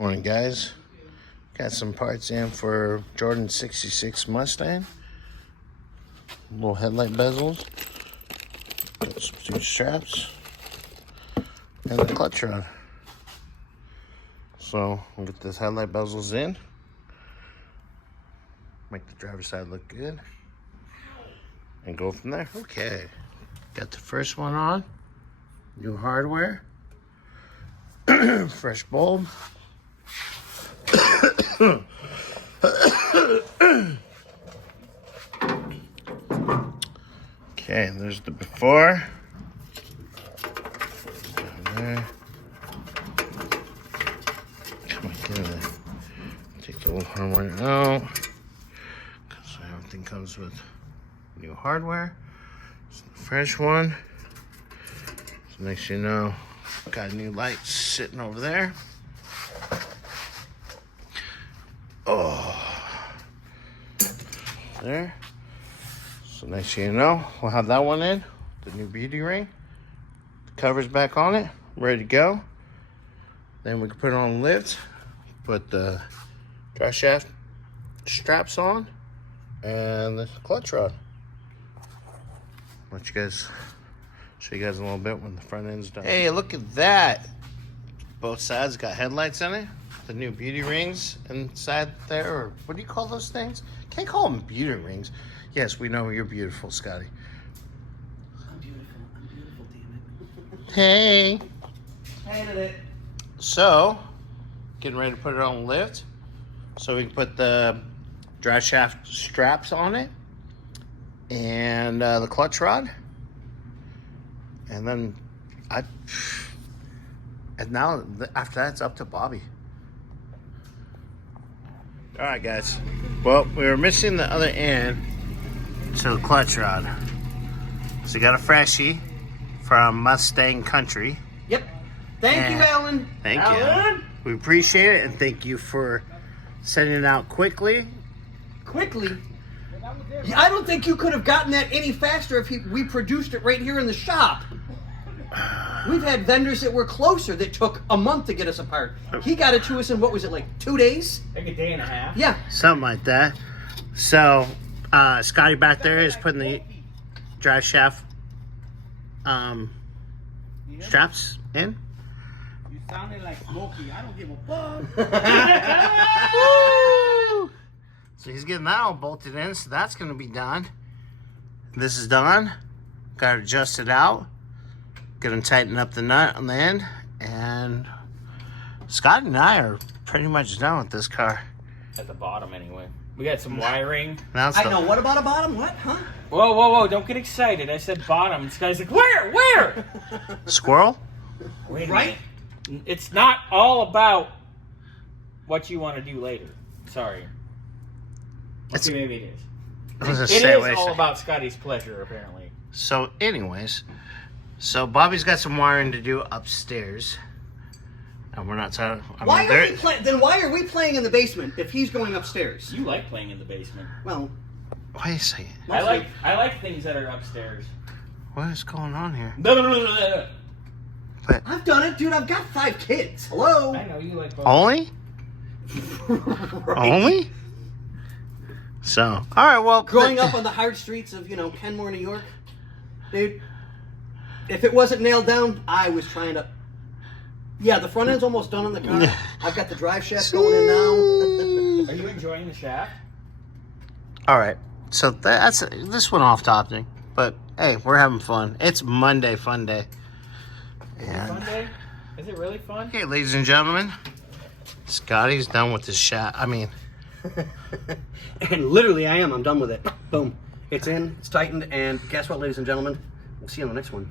Morning, guys. Got some parts in for Jordan 66 Mustang. Little headlight bezels. Got some two straps. And the clutch rod. So we'll get this headlight bezels in. Make the driver's side look good. And go from there. Okay. Got the first one on. New hardware. Fresh bulb. Okay, there's the before. Down there. Come on, get in there. Take the old hardware out. Because everything comes with new hardware. It's the fresh one. So next you know, got a new light sitting over there. Oh, there. So next thing you know, we'll have that one in, the new beauty ring. The cover's back on it, ready to go. Then we can put it on the lift, put the drive shaft straps on, and the clutch rod. Let you guys show you guys a little bit when the front end's done. Hey, look at that! Both sides got headlights in it. The new beauty rings inside there, or what do you call those things? Can't call them beauty rings. Yes, we know you're beautiful, Scotty. I'm beautiful, damn it. Hey. Hated it. So, getting ready to put it on the lift. So we can put the drive shaft straps on it. And the clutch rod. And then, now, after that, it's up to Bobby. All right, guys. Well, we were missing the other end to the clutch rod. So we got a freshie from Mustang Country. Yep. Thank you, Alan. Thank Alan? you. We appreciate it, and thank you for sending it out quickly. Quickly? Yeah, I don't think you could have gotten that any faster if we produced it right here in the shop. We've had vendors that were closer that took a month to get us a part. He got it to us in, what was it, like 2 days? Like a day and a half. Yeah. Something like that. So, Scotty back there is putting the drive shaft straps in. You sounded like Smokey. I don't give a fuck. So he's getting that all bolted in, so that's going to be done. This is done. Got it adjusted out. Gonna tighten up the nut on the end, and Scott and I are pretty much done with this car. At the bottom, anyway. We got some wiring. I know. What about a bottom? What? Huh? Whoa, whoa, whoa. Don't get excited. I said bottom. This guy's like, where? Where? Squirrel? Wait a Right? minute. It's not all about what you want to do later. Sorry. Okay, maybe it is. It is all about Scotty's pleasure, apparently. So, anyways, so Bobby's got some wiring to do upstairs, and we're not talking. Why are we playing in the basement if he's going upstairs? You like playing in the basement. Well, wait a second. I like things that are upstairs. What is going on here? No. But I've done it, dude. I've got 5 kids. Hello. I know you like both. only? Right. Only? So, all right. Well, Growing up on the hard streets of, Kenmore, New York, dude, if it wasn't nailed down, I was trying to... Yeah, the front end's almost done on the car. I've got the drive shaft going in now. Are you enjoying the shaft? All right. So this went off topic, but hey, we're having fun. It's Monday, fun day. Fun day? Is it really fun? Okay, ladies and gentlemen, Scotty's done with his shaft. And literally, I am. I'm done with it. Boom. It's in. It's tightened. And guess what, ladies and gentlemen? We'll see you on the next one.